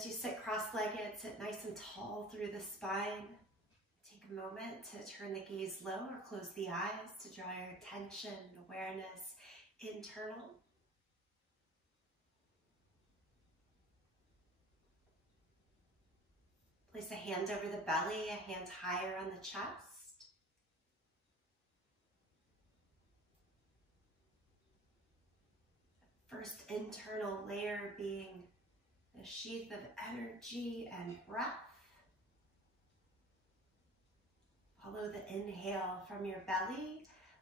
as you sit cross-legged, sit nice and tall through the spine. Take a moment to turn the gaze low or close the eyes to draw your attention, awareness, internal. Place a hand over the belly, a hand higher on the chest. First internal layer being the sheath of energy and breath. Follow the inhale from your belly.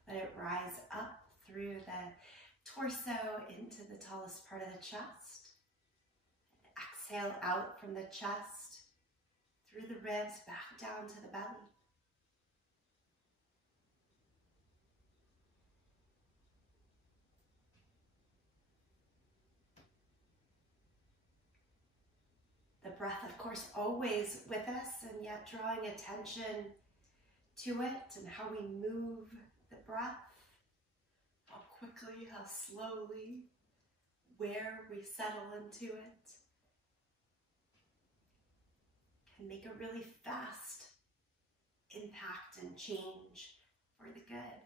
Let it rise up through the torso into the tallest part of the chest. Exhale out from the chest, through the ribs, back down to the belly. The breath, of course, always with us, and yet drawing attention to it and how we move the breath, how quickly, how slowly, where we settle into it, can make a really fast impact and change for the good.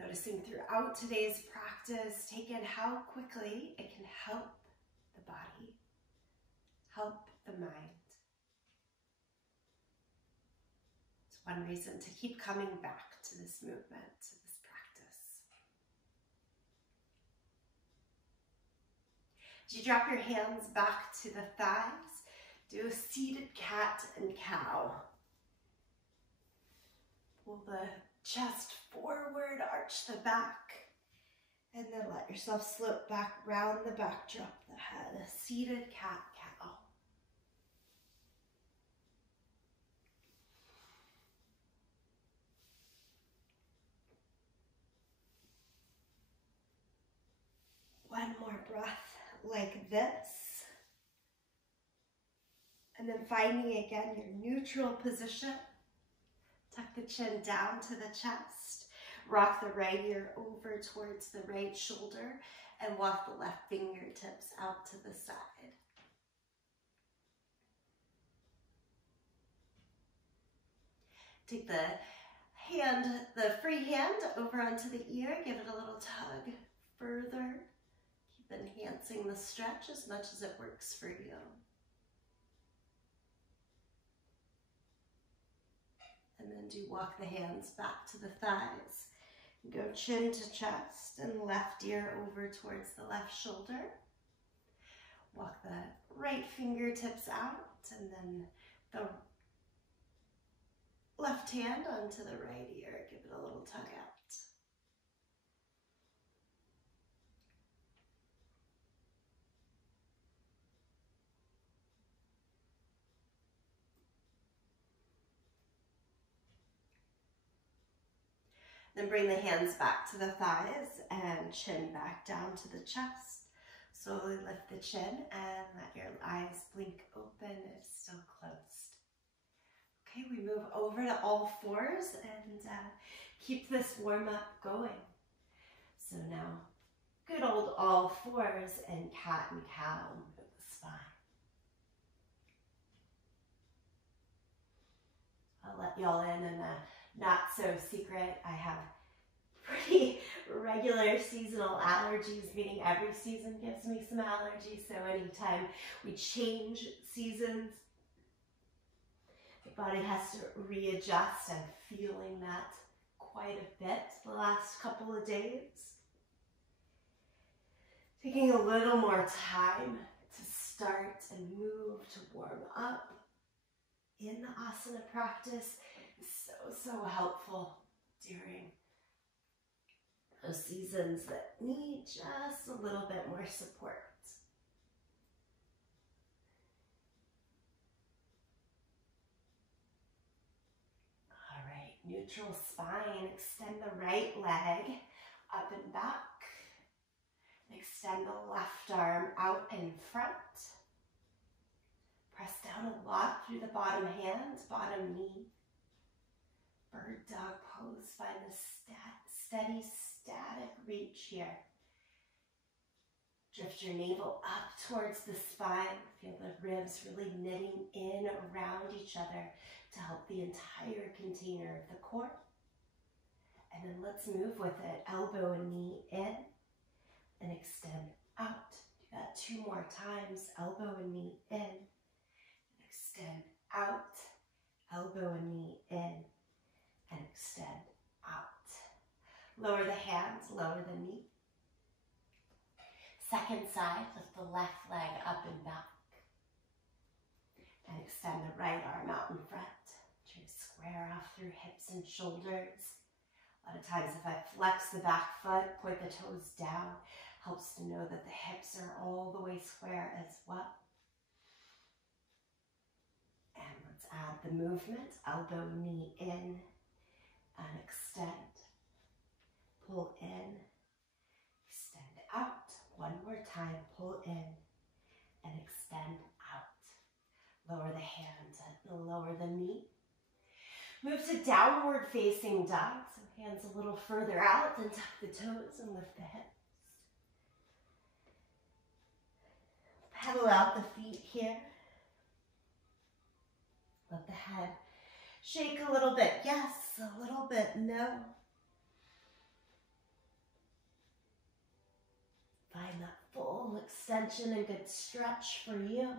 Noticing throughout today's practice, take in how quickly it can help the body, help the mind. It's one reason to keep coming back to this movement, to this practice. As you drop your hands back to the thighs, do a seated cat and cow. Pull the chest forward, arch the back, and then let yourself slope back, round the back, drop the head. A seated cat-cow. One more breath like this. And then finding again your neutral position. Tuck the chin down to the chest. Rock the right ear over towards the right shoulder and walk the left fingertips out to the side. Take the free hand over onto the ear, give it a little tug further. Keep enhancing the stretch as much as it works for you. And then do walk the hands back to the thighs. Go chin to chest and left ear over towards the left shoulder. Walk the right fingertips out and then the left hand onto the right ear. Give it a little tug out. Then bring the hands back to the thighs and chin back down to the chest. Slowly lift the chin and let your eyes blink open if still closed. Okay, we move over to all fours and keep this warm up going. So now, good old all fours and cat and cow with the spine. I'll let y'all in on a not so secret. I have pretty regular seasonal allergies, meaning every season gives me some allergies. So anytime we change seasons, the body has to readjust. I'm feeling that quite a bit the last couple of days. Taking a little more time to start and move to warm up in the asana practice is so helpful during those seasons that need just a little bit more support. All right, neutral spine. Extend the right leg up and back. Extend the left arm out in front. Press down a lot through the bottom hands, bottom knee. Bird dog pose. Find the steady static reach here. Drift your navel up towards the spine. Feel the ribs really knitting in around each other to help the entire container of the core. And then let's move with it. Elbow and knee in and extend out. Do that 2 more times. Elbow and knee in and extend out. Elbow and knee in and extend out. Lower the hands, lower the knee. Second side, lift the left leg up and back. And extend the right arm out in front. Try to square off through hips and shoulders. A lot of times if I flex the back foot, point the toes down, helps to know that the hips are all the way square as well. And let's add the movement. Elbow, knee in and extend. Pull in, extend out. 1 more time, pull in and extend out. Lower the hands and lower the knee. Move to downward facing dog. So hands a little further out and tuck the toes and lift the hips. Pedal out the feet here. Let the head shake a little bit. Yes, a little bit. No. Find that full extension and good stretch for you.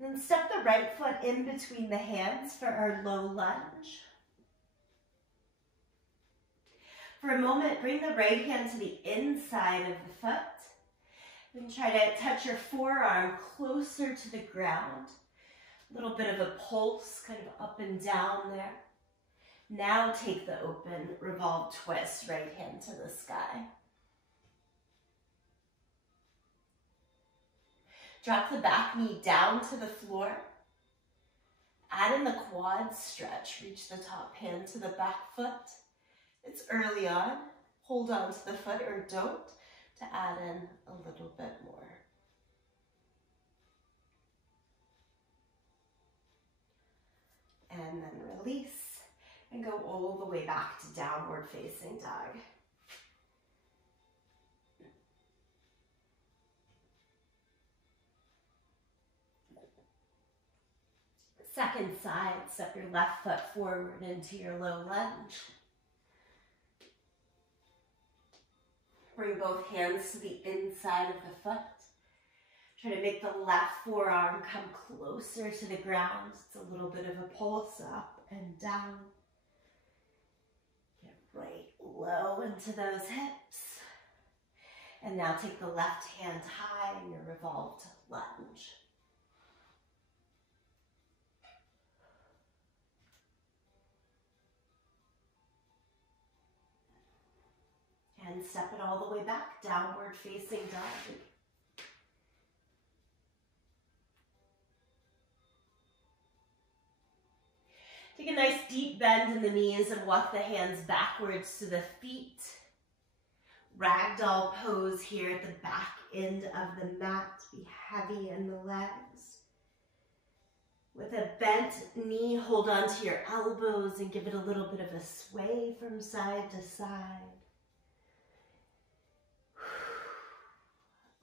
And then step the right foot in between the hands for our low lunge. For a moment, bring the right hand to the inside of the foot. Then try to touch your forearm closer to the ground. A little bit of a pulse, kind of up and down there. Now take the open revolve twist, right hand to the sky. Drop the back knee down to the floor. Add in the quad stretch. Reach the top hand to the back foot. It's early on. Hold on to the foot or don't to add in a little bit more. And then release and go all the way back to downward facing dog. Second side, step your left foot forward into your low lunge. Bring both hands to the inside of the foot. Try to make the left forearm come closer to the ground. It's a little bit of a pulse up and down. Get right low into those hips. And now take the left hand high in your revolved lunge. And step it all the way back, downward facing dog. Take a nice deep bend in the knees and walk the hands backwards to the feet. Ragdoll pose here at the back end of the mat. Be heavy in the legs. With a bent knee, hold on to your elbows and give it a little bit of a sway from side to side.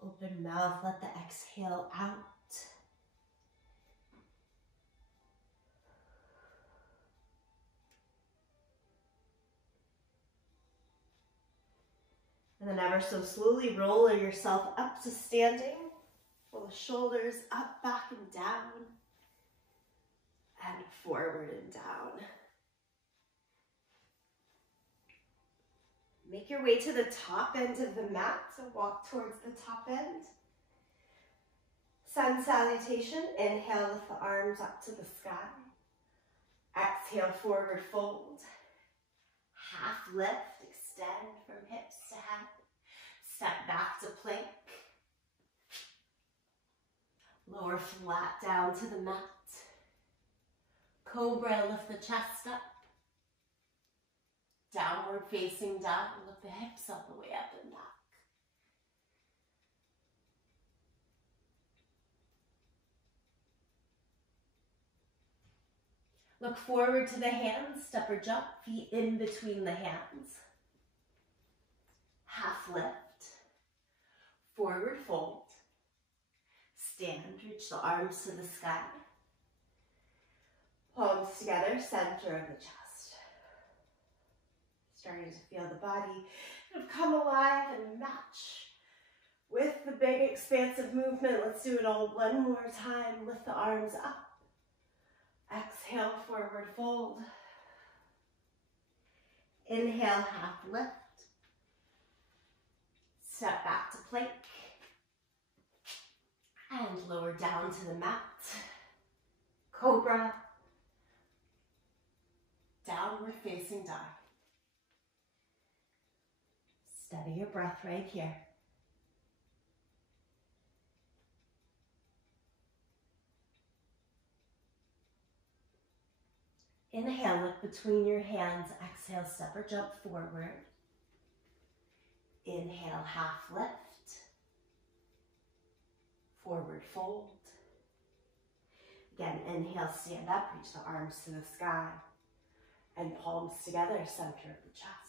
Open mouth, let the exhale out. And then ever so slowly roll yourself up to standing. Pull the shoulders up, back, and down. And forward and down. Make your way to the top end of the mat, so walk towards the top end. Sun salutation, inhale, lift the arms up to the sky. Exhale, forward fold. Half lift, extend from hips to head. Step back to plank. Lower flat down to the mat. Cobra, lift the chest up. Downward facing dog, lift the hips all the way up and back. Look forward to the hands, step or jump, feet in between the hands. Half lift, forward fold. Stand, reach the arms to the sky. Palms together, center of the chest. Starting to feel the body kind of come alive and match with the big expansive movement. Let's do it all one more time. Lift the arms up. Exhale, forward fold. Inhale, half lift. Step back to plank. And lower down to the mat. Cobra. Downward facing dog. Steady your breath right here. Inhale, look between your hands. Exhale, step or jump forward. Inhale, half lift. Forward fold. Again, inhale, stand up, reach the arms to the sky. And palms together, center of the chest.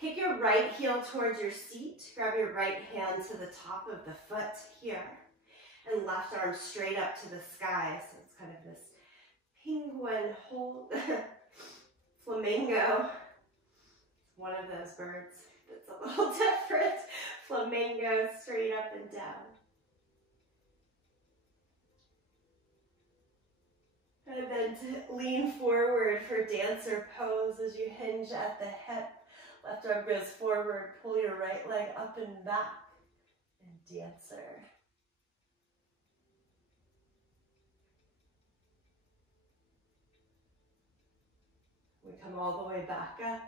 Kick your right heel towards your seat. Grab your right hand to the top of the foot here. And left arm straight up to the sky. So it's kind of this penguin hold. Flamingo. One of those birds that's a little different. Flamingo, straight up and down. And then to lean forward for dancer pose as you hinge at the hip. Left arm goes forward, pull your right leg up and back, and dancer. We come all the way back up.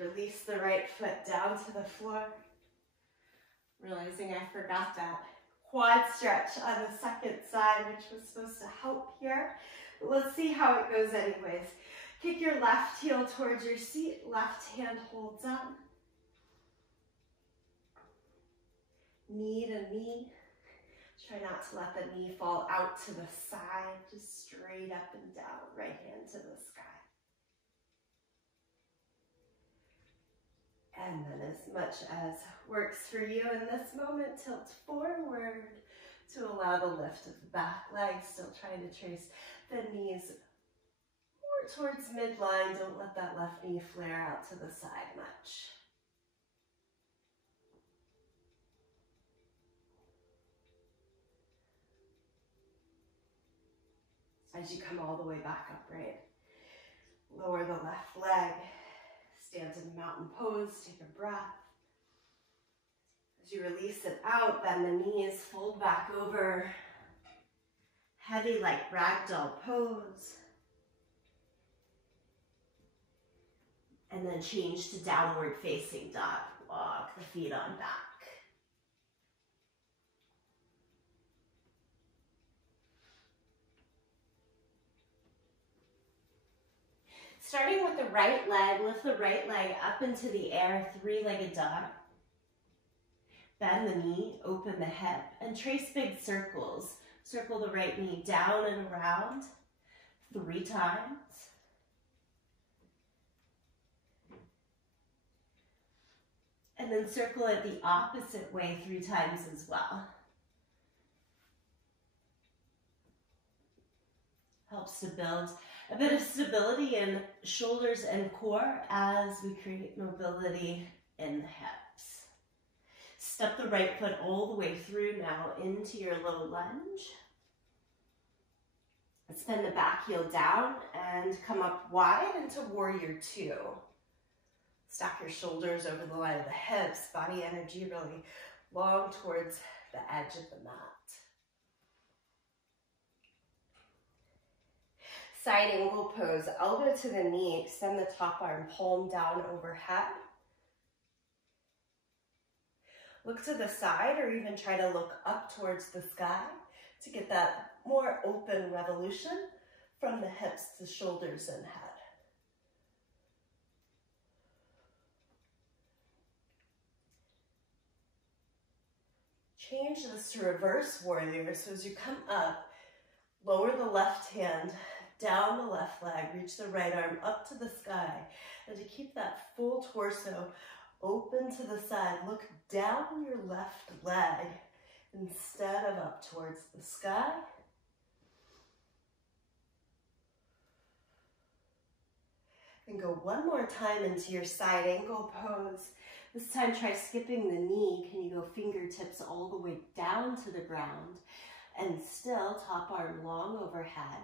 Release the right foot down to the floor. Realizing I forgot that quad stretch on the second side, which was supposed to help here. But let's see how it goes anyways. Kick your left heel towards your seat, left hand holds up. Knee to knee. Try not to let the knee fall out to the side, just straight up and down, right hand to the sky. And then as much as works for you in this moment, tilt forward to allow the lift of the back leg, still trying to trace the knees towards midline. Don't let that left knee flare out to the side much. As you come all the way back upright, lower the left leg, stand in mountain pose, take a breath. As you release it out, bend the knees, fold back over, heavy like ragdoll pose. And then change to downward facing dog. Walk the feet on back. Starting with the right leg, lift the right leg up into the air, three-legged dog. Bend the knee, open the hip, and trace big circles. Circle the right knee down and around 3 times. And then circle it the opposite way 3 times as well. Helps to build a bit of stability in shoulders and core as we create mobility in the hips. Step the right foot all the way through now into your low lunge. Spin the back heel down and come up wide into warrior 2. Stack your shoulders over the line of the hips, body energy really long towards the edge of the mat. Side angle pose, elbow to the knee, extend the top arm, palm down overhead. Look to the side or even try to look up towards the sky to get that more open revolution from the hips to shoulders and head. change this to reverse warrior. So as you come up, lower the left hand, down the left leg, reach the right arm up to the sky. And to keep that full torso open to the side, look down your left leg instead of up towards the sky. And go one more time into your side angle pose. This time try skipping the knee. Can you go fingertips all the way down to the ground and still top arm long overhead.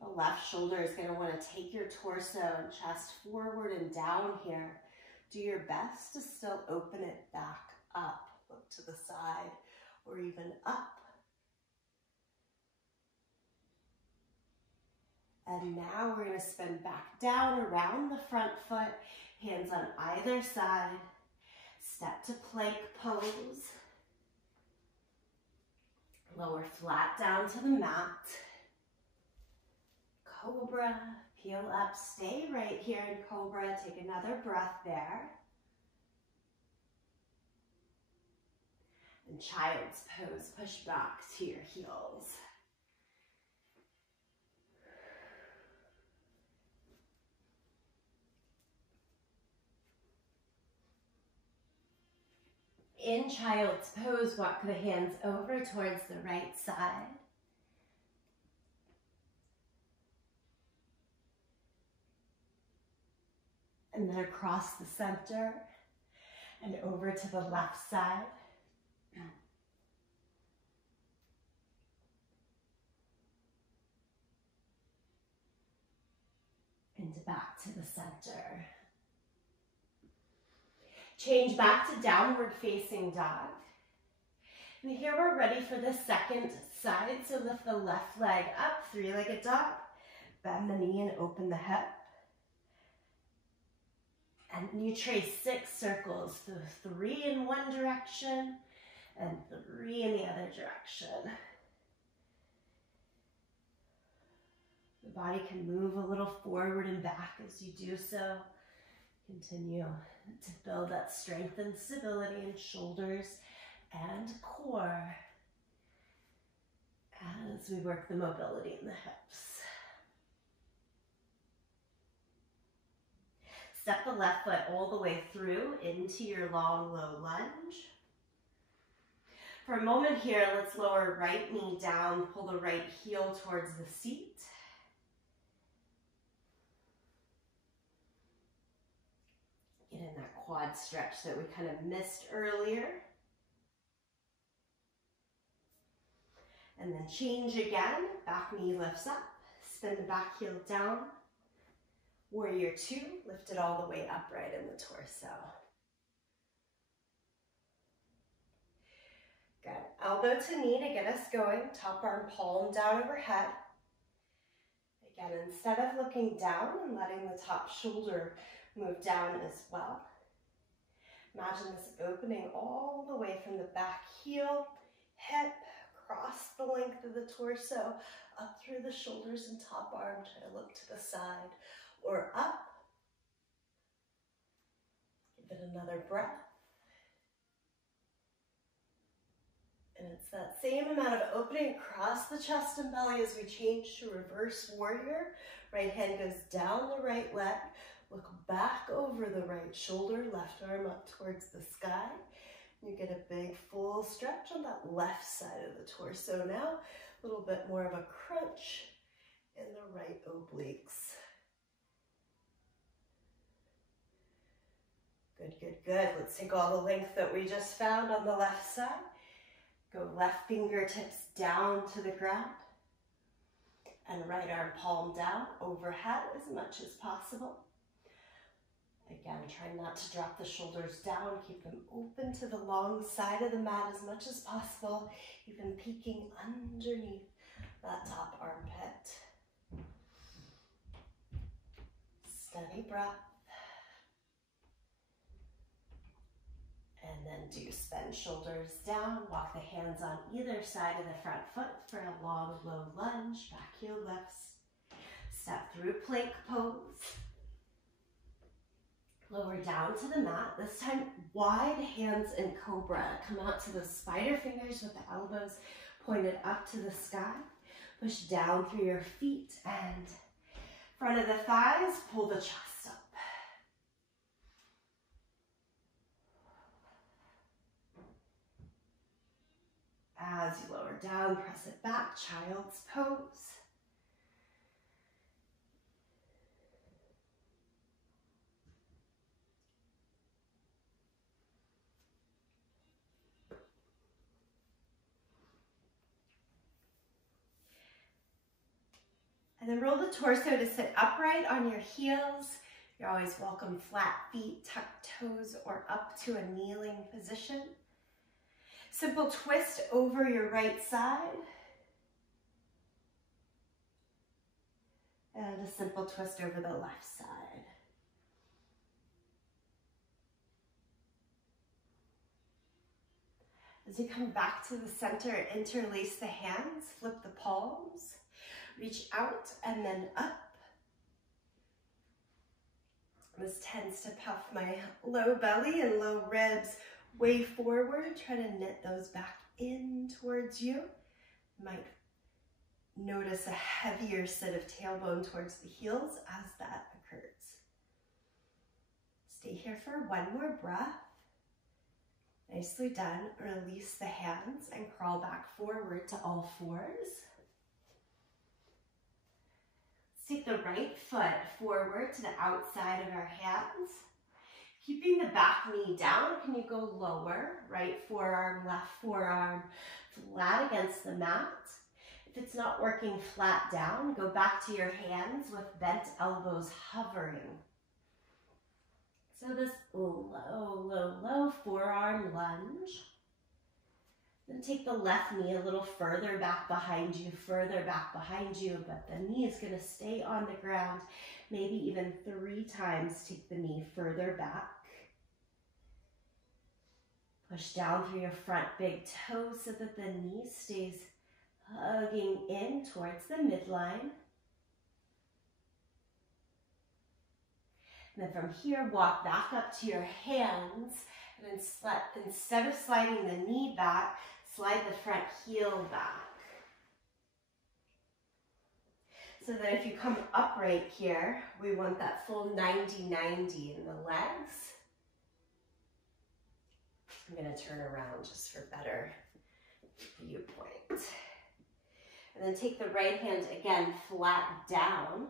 The left shoulder is going to want to take your torso and chest forward and down here. Do your best to still open it back up. Look to the side or even up. And now we're going to spin back down around the front foot, hands on either side. Step to plank pose. Lower flat down to the mat. Cobra, peel up, stay right here in Cobra. Take another breath there. And Child's Pose, push back to your heels. In Child's Pose, walk the hands over towards the right side. And then across the center and over to the left side. And back to the center. Change back to downward facing dog. And here we're ready for the second side. So lift the left leg up, three-legged dog. Bend the knee and open the hip. And you trace 6 circles, so 3 in one direction and 3 in the other direction. The body can move a little forward and back as you do so. Continue to build that strength and stability in shoulders and core as we work the mobility in the hips. Step the left foot all the way through into your long, low lunge. For a moment here, let's lower right knee down, pull the right heel towards the seat. Get in that quad stretch that we kind of missed earlier. And then change again, back knee lifts up, spin the back heel down. Warrior 2, lift it all the way upright in the torso. Good. Elbow to knee to get us going. Top arm palm down overhead. Again, instead of looking down and letting the top shoulder move down as well, imagine this opening all the way from the back heel, hip, across the length of the torso, up through the shoulders and top arm. Try to look to the side or up. Give it another breath. And it's that same amount of opening across the chest and belly as we change to reverse warrior. Right hand goes down the right leg. Look back over the right shoulder, left arm up towards the sky. You get a big full stretch on that left side of the torso now. A little bit more of a crunch in the right obliques. Good, good, good. Let's take all the length that we just found on the left side. Go left fingertips down to the ground. And right arm palm down overhead as much as possible. Again, try not to drop the shoulders down. Keep them open to the long side of the mat as much as possible. Even peeking underneath that top armpit. Steady breath. And then do spin shoulders down. Walk the hands on either side of the front foot for a long, low lunge. Back heel lifts. Step through plank pose. Lower down to the mat. This time, wide hands in cobra. Come out to the spider fingers with the elbows pointed up to the sky. Push down through your feet and front of the thighs, pull the chest up. As you lower down, press it back, child's pose. And then roll the torso to sit upright on your heels. You're always welcome flat feet, tucked toes, or up to a kneeling position. Simple twist over your right side. And a simple twist over the left side. As you come back to the center, interlace the hands, flip the palms. Reach out and then up. This tends to puff my low belly and low ribs way forward. Try to knit those back in towards you. You might notice a heavier sit of tailbone towards the heels as that occurs. Stay here for one more breath. Nicely done. Release the hands and crawl back forward to all fours. Take the right foot forward to the outside of our hands. Keeping the back knee down, can you go lower? Right forearm, left forearm, flat against the mat. If it's not working flat down, go back to your hands with bent elbows hovering. So this low, low, low forearm lunge. Then take the left knee a little further back behind you, but the knee is going to stay on the ground. Maybe even 3 times take the knee further back. Push down through your front big toe so that the knee stays hugging in towards the midline. And then from here, walk back up to your hands. And then instead of sliding the knee back, slide the front heel back. So that if you come upright here, we want that full 90-90 in the legs. I'm going to turn around just for better viewpoint. And then take the right hand again flat down.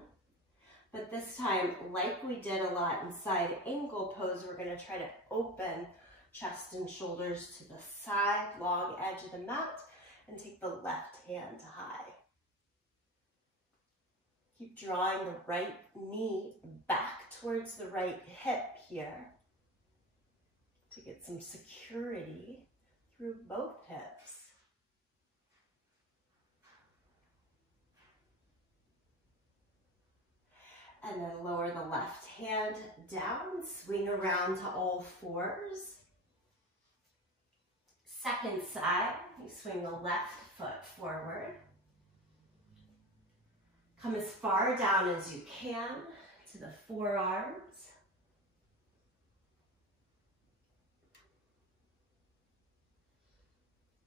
But this time, like we did a lot in side angle pose, we're going to try to open chest and shoulders to the side, long edge of the mat, and take the left hand high. Keep drawing the right knee back towards the right hip here to get some security through both hips. And then lower the left hand down, swing around to all fours. Second side, you swing the left foot forward. Come as far down as you can to the forearms.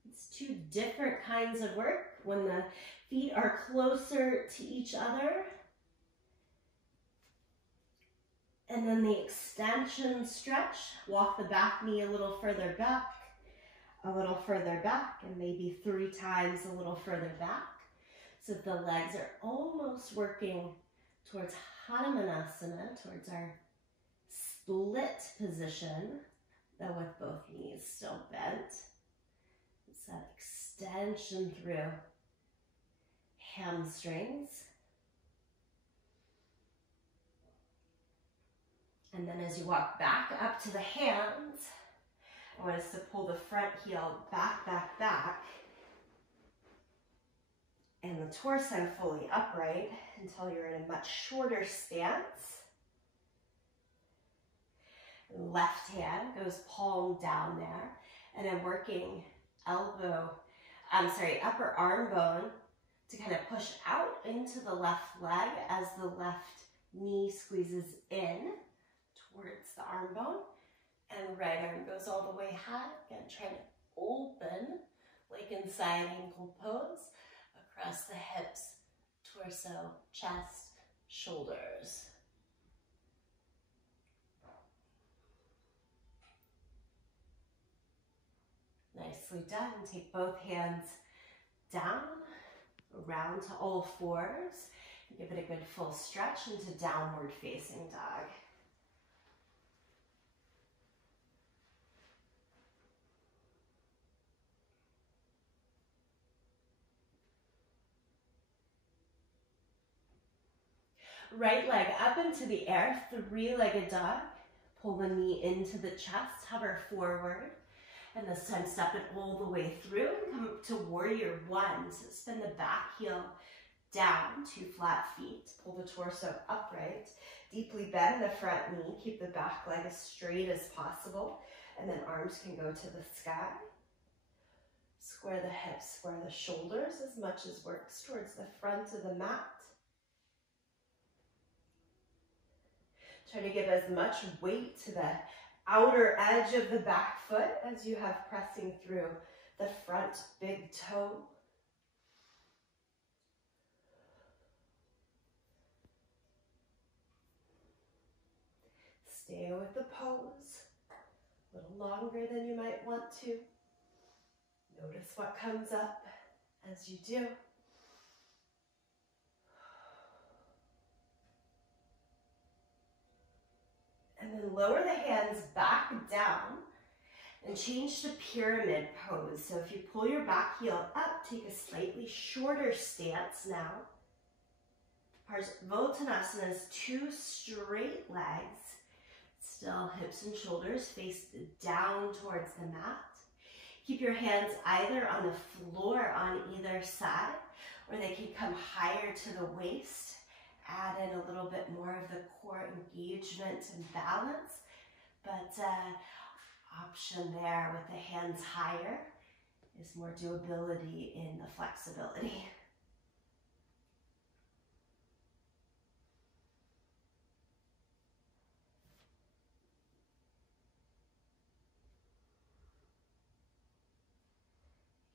It's 2 different kinds of work when the feet are closer to each other. And then the extension stretch, walk the back knee a little further back, and maybe 3 times a little further back. So the legs are almost working towards Hanumanasana, towards our split position, though with both knees still bent. It's that extension through hamstrings. And then as you walk back up to the hands, I want us to pull the front heel back, back, back. And the torso fully upright until you're in a much shorter stance. Left hand goes palm down there. And I'm working upper arm bone to kind of push out into the left leg as the left knee squeezes in towards the arm bone. And right arm goes all the way high. Again, trying to open like in side ankle pose across the hips, torso, chest, shoulders. Nicely done. Take both hands down, around to all fours. Give it a good full stretch into downward facing dog. Right leg up into the air, three-legged dog. Pull the knee into the chest, hover forward. And this time step it all the way through and come up to warrior one. So spin the back heel down, 2 flat feet. Pull the torso upright. Deeply bend the front knee. Keep the back leg as straight as possible. And then arms can go to the sky. Square the hips, square the shoulders as much as works towards the front of the mat. Try to give as much weight to the outer edge of the back foot as you have pressing through the front big toe. Stay with the pose a little longer than you might want to. Notice what comes up as you do. And then lower the hands back down and change to pyramid pose. So if you pull your back heel up, take a slightly shorter stance now. Parsvottanasana is 2 straight legs. Still hips and shoulders face down towards the mat. Keep your hands either on the floor on either side, or they can come higher to the waist. Add in a little bit more of the core engagement and balance, but option there with the hands higher is more doability in the flexibility.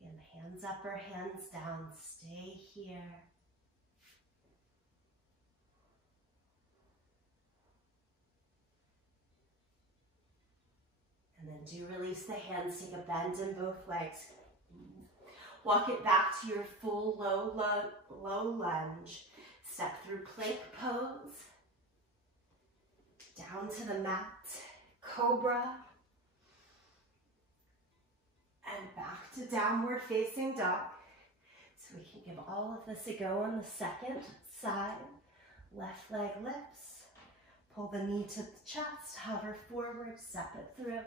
Again, hands up or hands down, stay here. And then do release the hands, take a bend in both legs. Walk it back to your full low lunge. Step through plank pose. Down to the mat, cobra. And back to downward facing dog. So we can give all of this a go on the second side. Left leg lifts. Pull the knee to the chest, hover forward, step it through.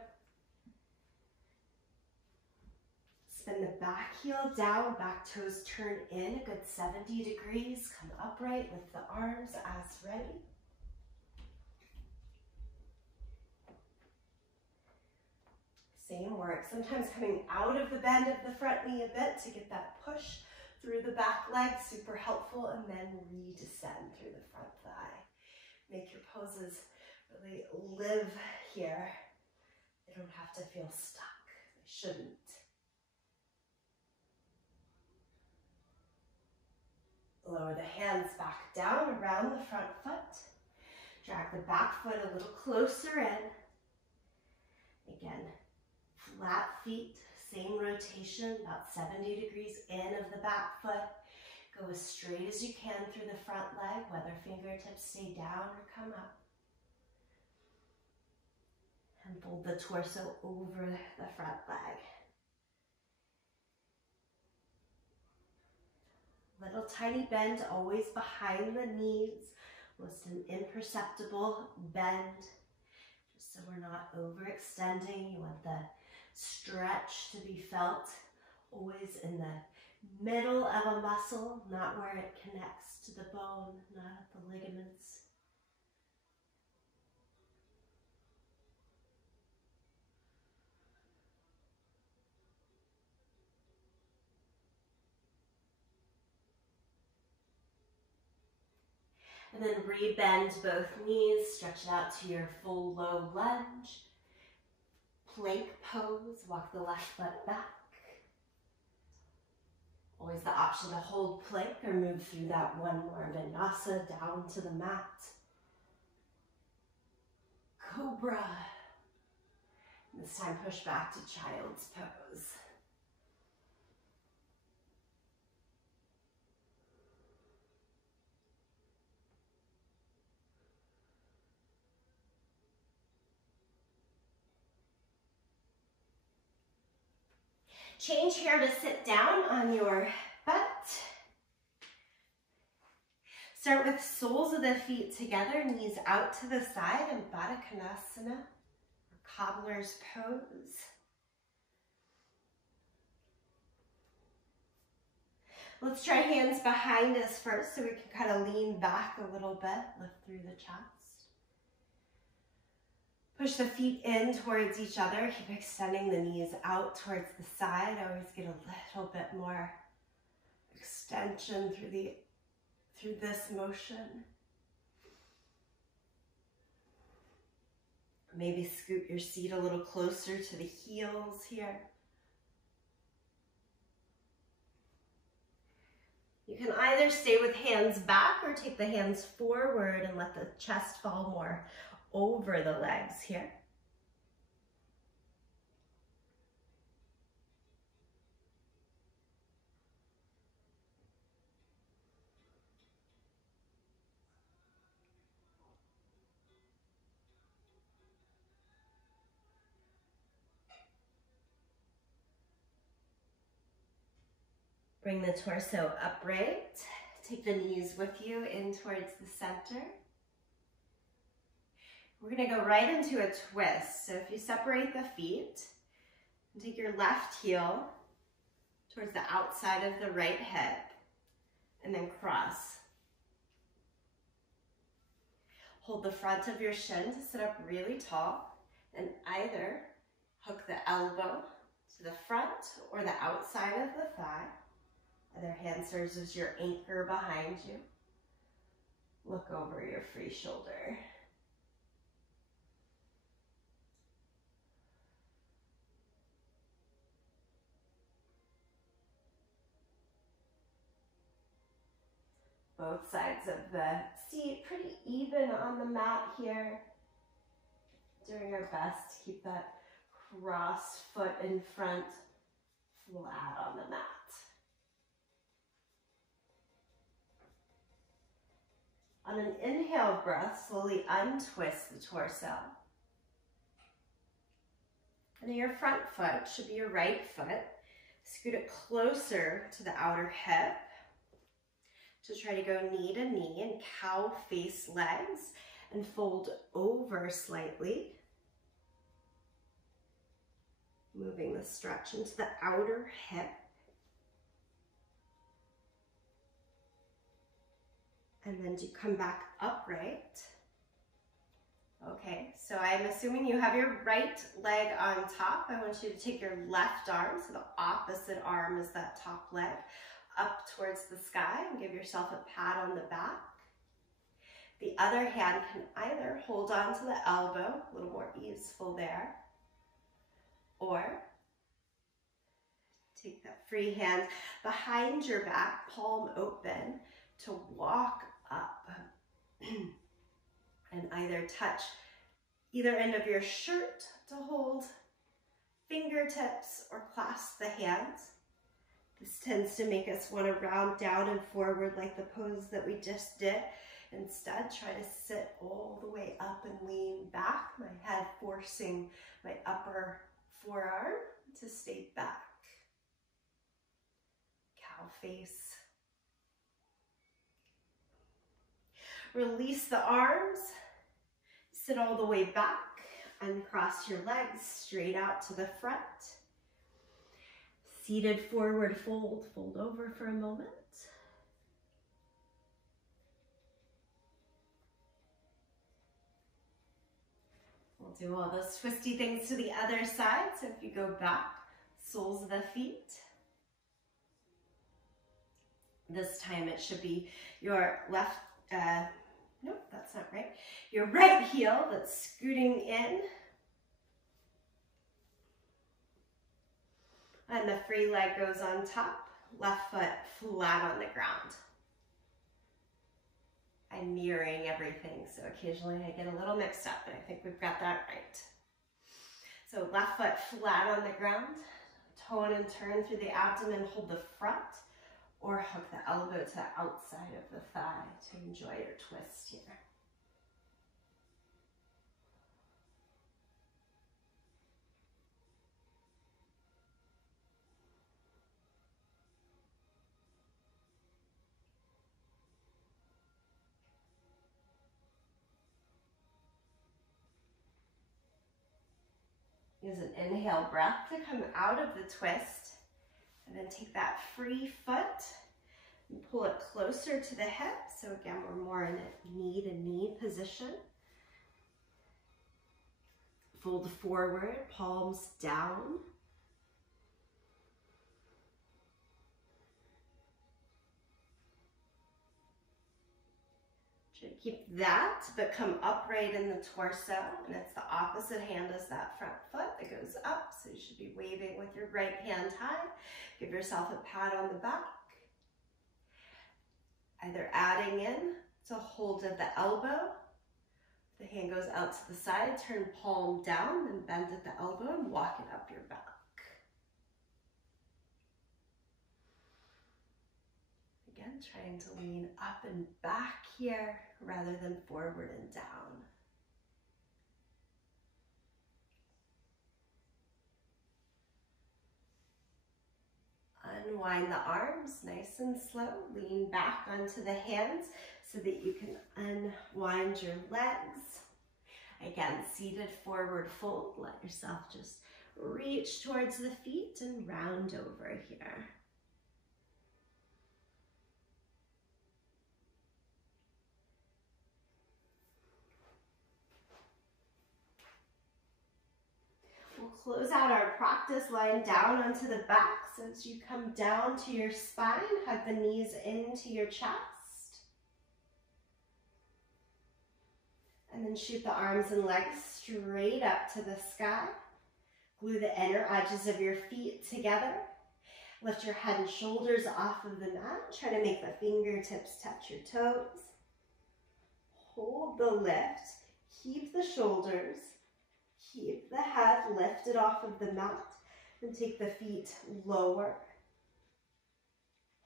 Spin the back heel down, back toes turn in, a good 70 degrees. Come upright, lift the arms as ready. Same work, sometimes coming out of the bend of the front knee a bit to get that push through the back leg, super helpful, and then re-descend through the front thigh. Make your poses really live here. They don't have to feel stuck, they shouldn't. Lower the hands back down around the front foot. Drag the back foot a little closer in. Again, flat feet, same rotation, about 70 degrees in of the back foot. Go as straight as you can through the front leg, whether fingertips stay down or come up. And fold the torso over the front leg. Little tiny bend always behind the knees, almost an imperceptible bend, just so we're not overextending. You want the stretch to be felt always in the middle of a muscle, not where it connects to the bone, not at the ligaments. And then re-bend both knees, stretch it out to your full low lunge. Plank pose, walk the left foot back. Always the option to hold plank or move through that one more vinyasa down to the mat. Cobra. This time push back to child's pose. Change here to sit down on your butt. Start with soles of the feet together, knees out to the side in Baddha Konasana, or cobbler's pose. Let's try hands behind us first so we can kind of lean back a little bit, lift through the chest. Push the feet in towards each other. Keep extending the knees out towards the side. Always get a little bit more extension through this motion. Maybe scoot your seat a little closer to the heels here. You can either stay with hands back or take the hands forward and let the chest fall more over the legs here. Bring the torso upright. Take the knees with you in towards the center. We're going to go right into a twist. So if you separate the feet, and take your left heel towards the outside of the right hip, and then cross. Hold the front of your shin to sit up really tall, and either hook the elbow to the front or the outside of the thigh. Other hand serves as your anchor behind you. Look over your free shoulder. Both sides of the seat pretty even on the mat here. Doing our best to keep that cross foot in front flat on the mat. On an inhale breath, slowly untwist the torso. And then your front foot should be your right foot. Scoot it closer to the outer hip. To try to go knee to knee and cow face legs and fold over slightly. Moving the stretch into the outer hip. And then do come back upright. Okay, so I'm assuming you have your right leg on top. I want you to take your left arm, so the opposite arm is that top leg, up towards the sky and give yourself a pat on the back. The other hand can either hold on to the elbow, a little more easeful there, or take that free hand behind your back, palm open, to walk up and either touch either end of your shirt to hold fingertips or clasp the hands. This tends to make us want to round down and forward like the pose that we just did. Instead, try to sit all the way up and lean back, my head forcing my upper forearm to stay back. Cow face. Release the arms, sit all the way back, uncross your legs straight out to the front. Seated forward fold, fold over for a moment. We'll do all those twisty things to the other side. So if you go back, soles of the feet. This time it should be your left Nope, that's not right. Your right heel that's scooting in. And the free leg goes on top, left foot flat on the ground. I'm mirroring everything, so occasionally I get a little mixed up, but I think we've got that right. So left foot flat on the ground, tone and turn through the abdomen, hold the front, or hook the elbow to the outside of the thigh to enjoy your twist here. Use an inhale breath to come out of the twist, and then take that free foot and pull it closer to the hip. So again, we're more in a knee to knee position. Fold forward, palms down. Try to keep that, but come upright in the torso, and it's the opposite hand as that front foot that goes up, so you should be waving with your right hand high. Give yourself a pat on the back. Either adding in to hold of the elbow, the hand goes out to the side, turn palm down, and bend at the elbow and walk it up your back. Again, trying to lean up and back here rather than forward and down. Unwind the arms nice and slow. Lean back onto the hands so that you can unwind your legs. Again, seated forward fold. Let yourself just reach towards the feet and round over here. We'll close out our practice lying down onto the back. So as you come down to your spine, hug the knees into your chest. And then shoot the arms and legs straight up to the sky. Glue the inner edges of your feet together. Lift your head and shoulders off of the mat. Try to make the fingertips touch your toes. Hold the lift. Keep the shoulders. Keep the head lifted off of the mat, and take the feet lower.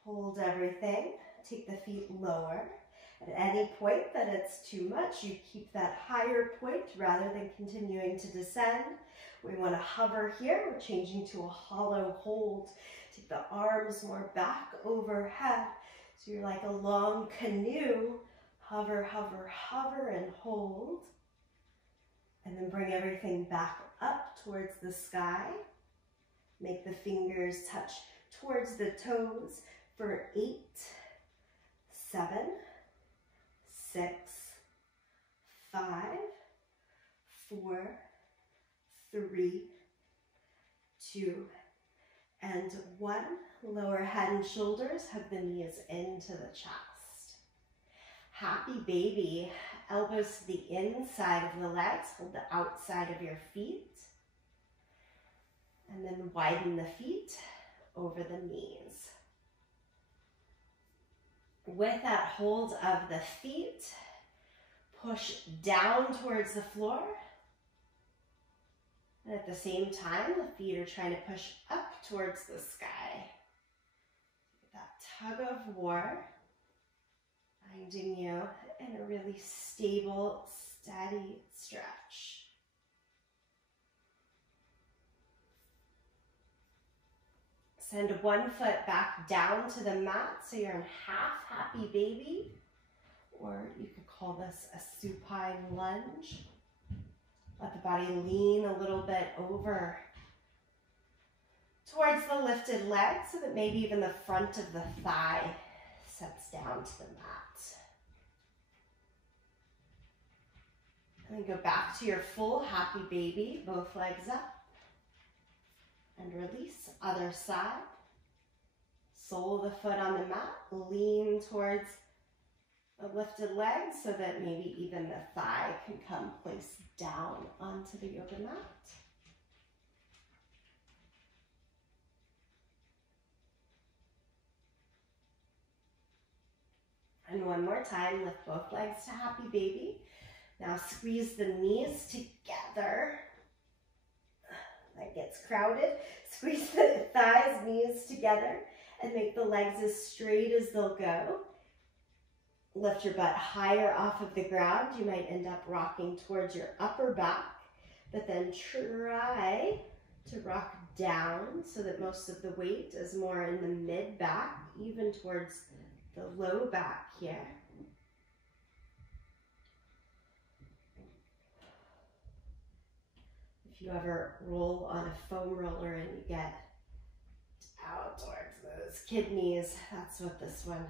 Hold everything. Take the feet lower. At any point that it's too much, you keep that higher point rather than continuing to descend. We want to hover here. We're changing to a hollow hold. Take the arms more back overhead. So you're like a long canoe. Hover, hover, hover, and hold. And then bring everything back up towards the sky. Make the fingers touch towards the toes for 8, 7, 6, 5, 4, 3, 2, and 1. Lower head and shoulders, hug the knees into the chest. Happy baby. Elbows to the inside of the legs, hold the outside of your feet. And then widen the feet over the knees. With that hold of the feet, push down towards the floor. And at the same time, the feet are trying to push up towards the sky. That tug of war, finding you in a really stable, steady stretch. Send one foot back down to the mat so you're in half happy baby, or you could call this a supine lunge. Let the body lean a little bit over towards the lifted leg so that maybe even the front of the thigh sets down to the mat. And then go back to your full happy baby, both legs up. And release, other side. Sole of the foot on the mat, lean towards a lifted leg so that maybe even the thigh can come place down onto the yoga mat. And one more time, lift both legs to happy baby. Now squeeze the knees together. That gets crowded. Squeeze the thighs, knees together, and make the legs as straight as they'll go. Lift your butt higher off of the ground. You might end up rocking towards your upper back, but then try to rock down so that most of the weight is more in the mid back, even towards the low back here. If you ever roll on a foam roller and you get out towards those kidneys, that's what this one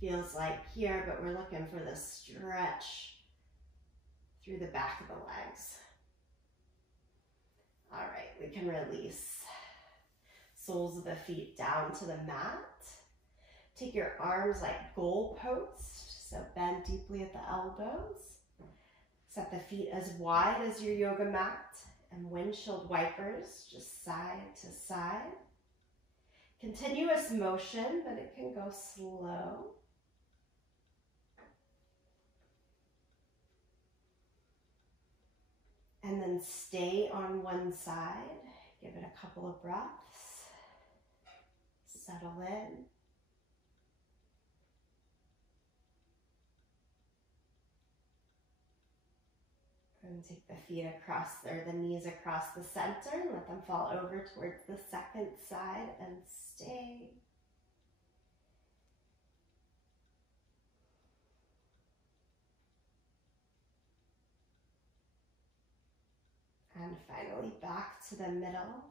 feels like here, but we're looking for the stretch through the back of the legs. All right, we can release. Soles of the feet down to the mat. Take your arms like goalposts, so bend deeply at the elbows. Set the feet as wide as your yoga mat, and windshield wipers, just side to side. Continuous motion, but it can go slow. And then stay on one side. Give it a couple of breaths. Settle in. And take the feet across, or the knees across the center, and let them fall over towards the second side and stay. And finally back to the middle.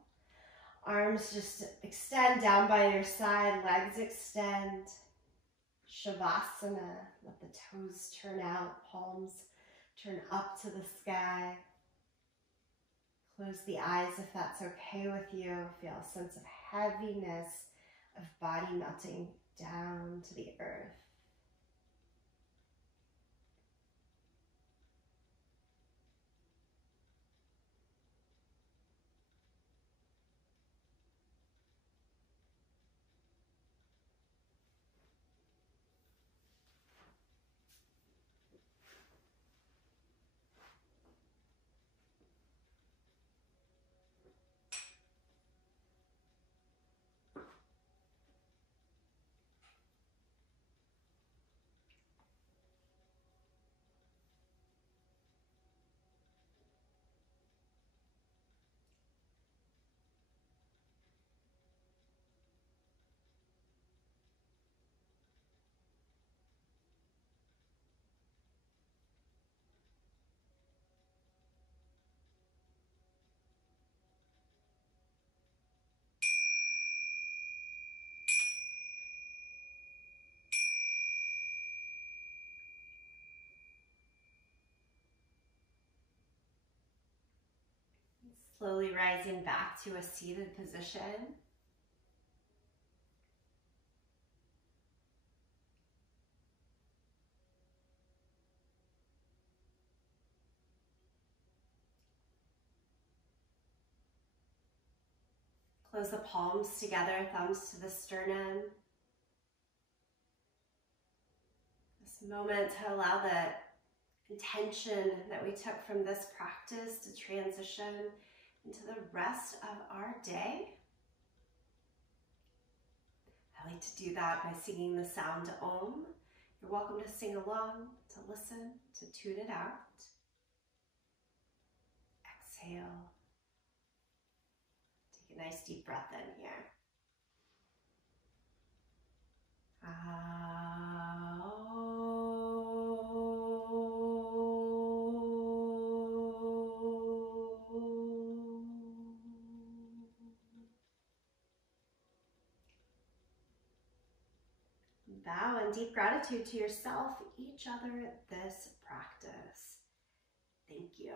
Arms just extend down by your side, legs extend. Shavasana, let the toes turn out, palms turn up to the sky. Close the eyes if that's okay with you. Feel a sense of heaviness, of body melting down to the earth. Slowly rising back to a seated position. Close the palms together, thumbs to the sternum. This moment to allow the intention that we took from this practice to transition into the rest of our day. I like to do that by singing the sound Om. You're welcome to sing along, to listen, to tune it out. Exhale. Take a nice deep breath in here. Bow in deep gratitude to yourself, each other, this practice. Thank you.